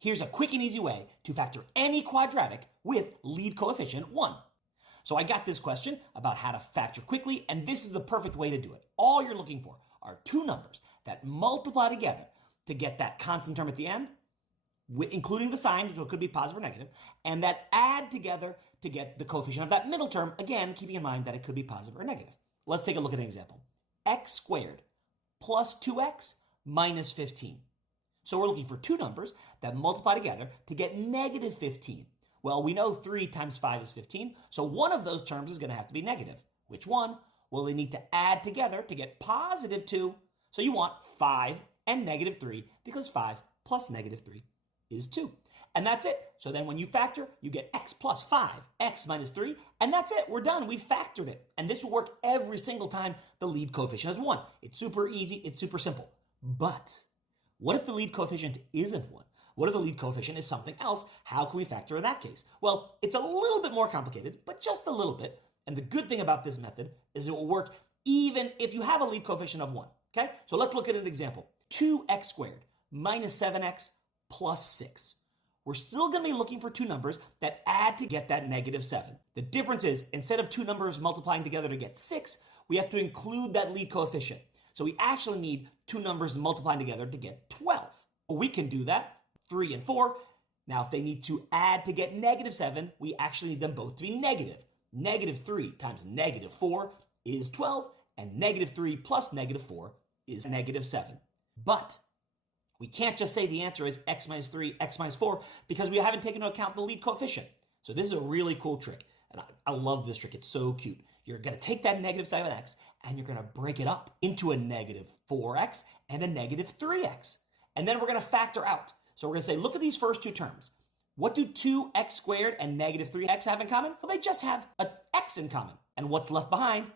Here's a quick and easy way to factor any quadratic with lead coefficient 1. So I got this question about how to factor quickly, and this is the perfect way to do it. All you're looking for are two numbers that multiply together to get that constant term at the end, including the sign, so it could be positive or negative, and that add together to get the coefficient of that middle term, again, keeping in mind that it could be positive or negative. Let's take a look at an example. X squared plus 2x minus 15. So we're looking for two numbers that multiply together to get negative 15. Well, we know 3 times 5 is 15, so one of those terms is going to have to be negative. Which one? Well, they need to add together to get positive 2. So you want 5 and negative 3 because 5 plus negative 3 is 2. And that's it. So then when you factor, you get x plus 5, x minus 3, and that's it. We're done. We've factored it. And this will work every single time the lead coefficient is 1. It's super easy. It's super simple. But what if the lead coefficient isn't 1? What if the lead coefficient is something else? How can we factor in that case? Well, it's a little bit more complicated, but just a little bit. And the good thing about this method is it will work even if you have a lead coefficient of 1. Okay? So let's look at an example. 2x squared minus 7x plus 6. We're still going to be looking for two numbers that add to get that negative 7. The difference is, instead of two numbers multiplying together to get 6, we have to include that lead coefficient. So we actually need two numbers multiplying together to get 12. Well, we can do that, 3 and 4. Now, if they need to add to get negative 7, we actually need them both to be negative. Negative 3 times negative 4 is 12, and negative 3 plus negative 4 is negative 7. But we can't just say the answer is x minus 3, x minus 4, because we haven't taken into account the lead coefficient. So this is a really cool trick. And I love this trick. It's so cute. You're going to take that negative 7x and you're going to break it up into a negative 4x and a negative 3x. And then we're going to factor out. So we're going to say, look at these first two terms. What do 2x squared and negative 3x have in common? Well, they just have an x in common. And what's left behind?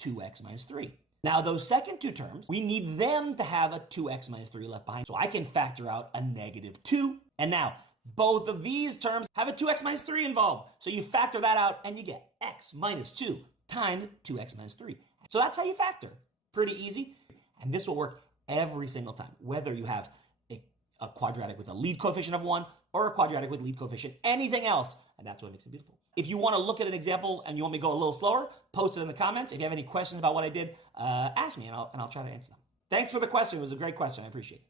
2x minus 3. Now, those second two terms, we need them to have a 2x minus 3 left behind. So I can factor out a negative 2. And now, both of these terms have a 2x minus 3 involved. So you factor that out and you get x minus 2 times 2x minus 3. So that's how you factor. Pretty easy. And this will work every single time, whether you have a quadratic with a lead coefficient of 1 or a quadratic with lead coefficient, anything else. And that's what makes it beautiful. If you want to look at an example and you want me to go a little slower, post it in the comments. If you have any questions about what I did, ask me and I'll try to answer them. Thanks for the question. It was a great question. I appreciate it.